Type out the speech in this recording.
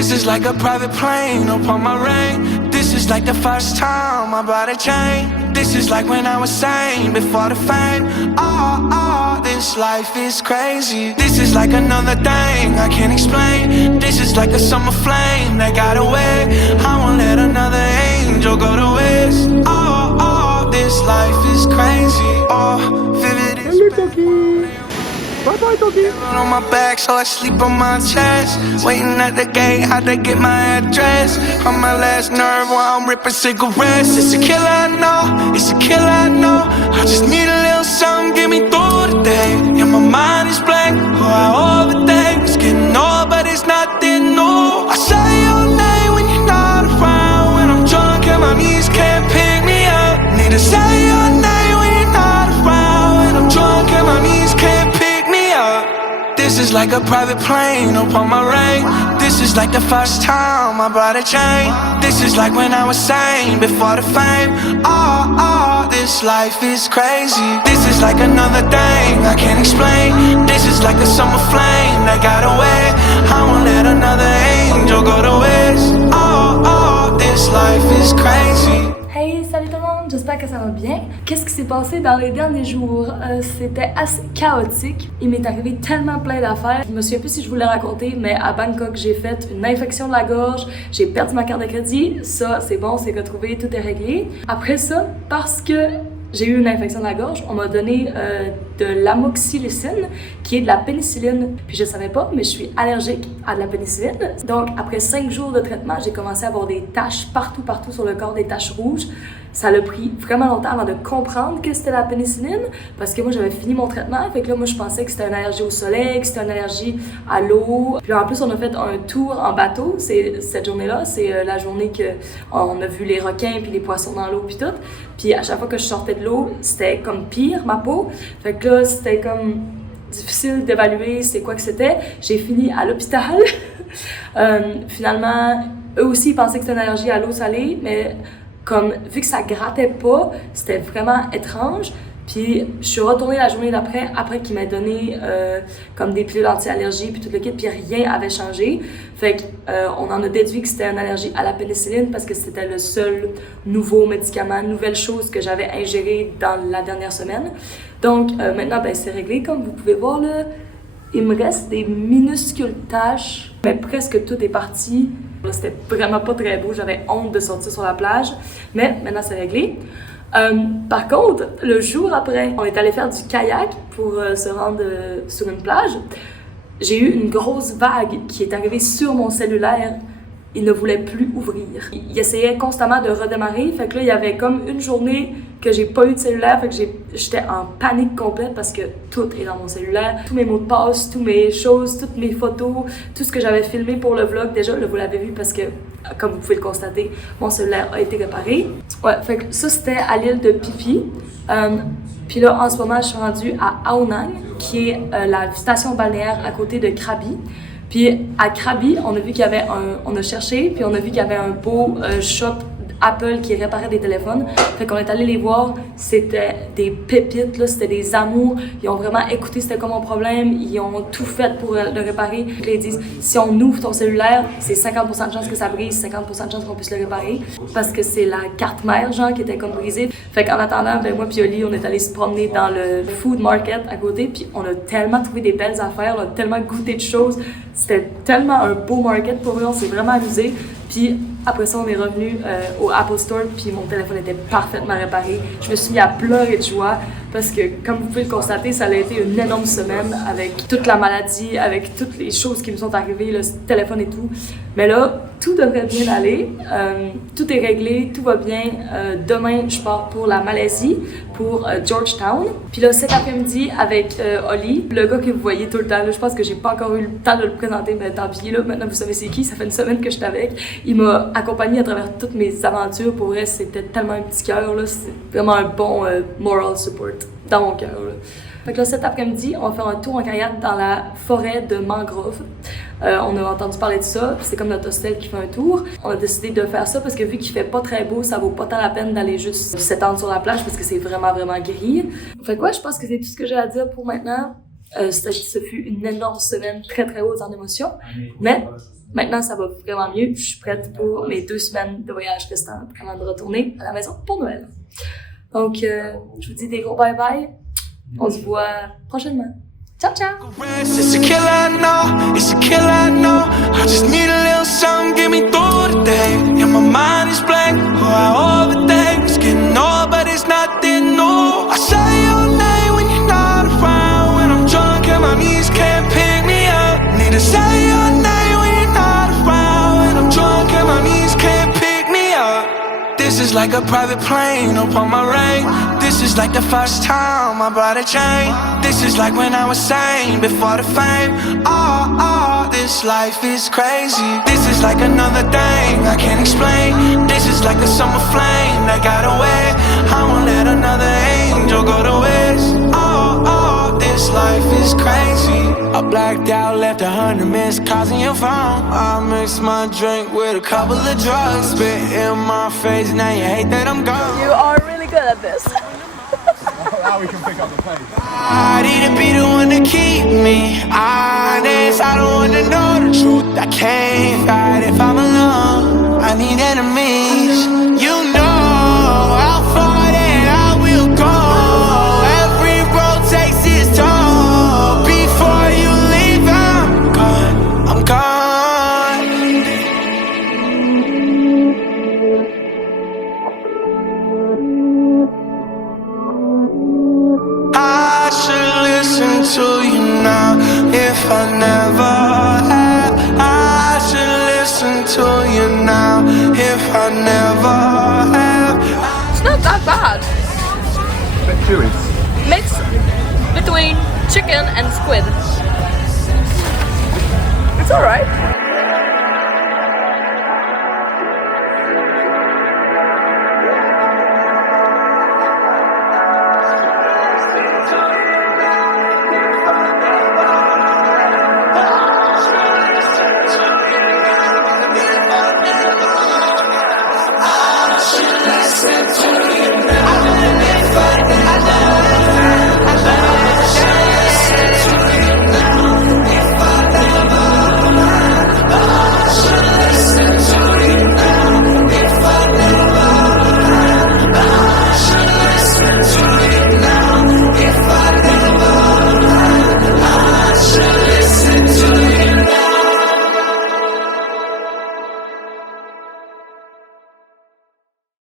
This is like a private plane upon my rain. This is like the first time I bought a chain. This is like when I was sane before the fame. This life is crazy. This is like another thing I can't explain. This is like a summer flame that got away. I won't let another angel go to waste. This life is crazy. Vivid is Bye-bye, Toki. on my back, so I sleep on my chest. Waiting at the gate, had to get my address. On my last nerve while I'm ripping cigarettes. It's a killer, I know. It's a killer, I know. I just need a little something, get me through the day. Yeah, my mind is blank. I overthink. It's getting old, but it's nothing new. I say your name when you're not around. When I'm drunk and my knees can't pick me up. Need to say your name when you're not around. When I'm drunk and my knees can't pick. This is like a private plane upon my rain. This is like the first time I bought a chain. This is like when I was sane before the fame. This life is crazy. This is like another thing I can't explain. This is like a summer flame that got away. I won't let another angel go to waste. This life is crazy. Hey, salut tout le monde, j'espère que ça va bien. Qu'est-ce qui s'est passé dans les derniers jours? C'était assez chaotique. Il m'est arrivé tellement plein d'affaires. Je me souviens plus si je vous l'ai raconté, mais à Bangkok, j'ai fait une infection de la gorge. J'ai perdu ma carte de crédit. Ça, c'est bon, c'est retrouvé, tout est réglé. Après ça, parce que j'ai eu une infection de la gorge, on m'a donné de l'amoxicilline, qui est de la pénicilline. Puis je savais pas, mais je suis allergique à de la pénicilline. Donc après 5 jours de traitement, j'ai commencé à avoir des taches partout sur le corps, des taches rouges. Ça a pris vraiment longtemps avant de comprendre que c'était la pénicilline, parce que moi j'avais fini mon traitement. Fait que là, moi je pensais que c'était une allergie au soleil, que c'était une allergie à l'eau. Puis en plus, on a fait un tour en bateau. Cette journée-là, c'est la journée qu'on a vu les requins puis les poissons dans l'eau puis tout. Puis à chaque fois que je sortais de l'eau, c'était comme pire, ma peau. Fait que là, c'était comme difficile d'évaluer c'est quoi que c'était. J'ai fini à l'hôpital. Finalement, eux aussi ils pensaient que c'était une allergie à l'eau salée, mais comme vu que ça grattait pas, c'était vraiment étrange. Puis je suis retournée la journée d'après, après qu'il m'a donné comme des pilules anti-allergie puis tout le kit, puis rien avait changé. Fait qu'on en a déduit que c'était une allergie à la pénicilline parce que c'était le seul nouveau médicament, nouvelle chose que j'avais ingéré dans la dernière semaine. Donc maintenant, ben, c'est réglé. Comme vous pouvez voir là, il me reste des minuscules taches, mais presque tout est parti. C'était vraiment pas très beau, j'avais honte de sortir sur la plage, mais maintenant c'est réglé. Par contre, le jour après, on est allé faire du kayak pour se rendre sur une plage. J'ai eu une grosse vague qui est arrivée sur mon cellulaire. Il ne voulait plus ouvrir. Il essayait constamment de redémarrer. Fait que là, il y avait comme une journée que j'ai pas eu de cellulaire. Fait que j'étais en panique complète parce que tout est dans mon cellulaire. Tous mes mots de passe, toutes mes choses, toutes mes photos, tout ce que j'avais filmé pour le vlog. Déjà, là, vous l'avez vu parce que, comme vous pouvez le constater, mon cellulaire a été réparé. Ouais, fait que ça, c'était à l'île de Phi Phi. Puis là, en ce moment, je suis rendue à Ao Nang, qui est la station balnéaire à côté de Krabi. Puis à Krabi, on a vu qu'il y avait on a cherché, puis on a vu qu'il y avait un beau shop Apple qui réparait des téléphones. Fait qu'on est allé les voir, c'était des pépites, là, c'était des amours. Ils ont vraiment écouté c'était quoi mon problème, ils ont tout fait pour le réparer. Puis ils disent, si on ouvre ton cellulaire, c'est 50% de chance que ça brise, 50% de chance qu'on puisse le réparer. Parce que c'est la carte mère, genre, qui était comme brisée. Fait qu'en attendant, ben, moi puis Oli, on est allé se promener dans le food market à côté, puis on a tellement trouvé des belles affaires, on a tellement goûté de choses. C'était tellement un beau market pour eux, on s'est vraiment amusé. Puis après ça, on est revenu au Apple Store, puis mon téléphone était parfaitement réparé. Je me suis mis à pleurer de joie parce que, comme vous pouvez le constater, ça a été une énorme semaine avec toute la maladie, avec toutes les choses qui me sont arrivées, le téléphone et tout. Mais là, tout devrait bien aller. Tout est réglé, tout va bien. Demain, je pars pour la Malaisie, pour Georgetown. Puis là, cet après-midi, avec Oli, le gars que vous voyez tout le temps, là, je pense que j'ai pas encore eu le temps de le présenter, mais tant pis, là, maintenant vous savez c'est qui, ça fait une semaine que je suis avec. Il m'a accompagné à travers toutes mes aventures. Pour vrai, c'était tellement un petit cœur, là, c'est vraiment un bon moral support dans mon cœur. Fait que là, cet après-midi, on va faire un tour en kayak dans la forêt de mangroves. On a entendu parler de ça, c'est comme notre hostel qui fait un tour. On a décidé de faire ça parce que vu qu'il fait pas très beau, ça vaut pas tant la peine d'aller juste s'étendre sur la plage parce que c'est vraiment, vraiment gris. Fait que ouais, je pense que c'est tout ce que j'ai à dire pour maintenant. Ce fut une énorme semaine, très très haute en émotions. Mais maintenant, ça va vraiment mieux. Je suis prête pour mes 2 semaines de voyage restant avant de retourner à la maison pour Noël. Donc, je vous dis des gros bye-bye. On se voit prochainement. Ciao, ciao! It's a killer, I know. It's a killer, I know. I just need a little something, get me through the day. Yeah, my mind is blank. Oh, I overthink. It's getting old, but it's nothing new. I say your name when you're not around. When I'm drunk and my knees can't pick me up. Need to say your name when you're not around. When I'm drunk and my knees can't pick me up. This is like a private plane upon my rain. This is like the first time I bought a chain. This is like when I was sane before the fame. Oh, this life is crazy. This is like another thing I can't explain. This is like a summer flame that got away. I won't let another angel go to waste. Oh, this life is crazy. I blacked out, left 100 missed calls on your phone. I mixed my drink with a couple of drugs. Spit in my face, now you hate that I'm gone. You are really good at this. Now we can pick up the pace. I need to be the one to keep me honest. I don't wanna know the truth. I can't fight if I'm alone. I need enemies. You know how far that I will go. Every road takes its toll. Before you leave, I'm gone. I'm gone. I should listen to you now. If I never have, I should listen to you now. If I never have. It's not that bad. A bit chewy. Mix between chicken and squid. It's alright.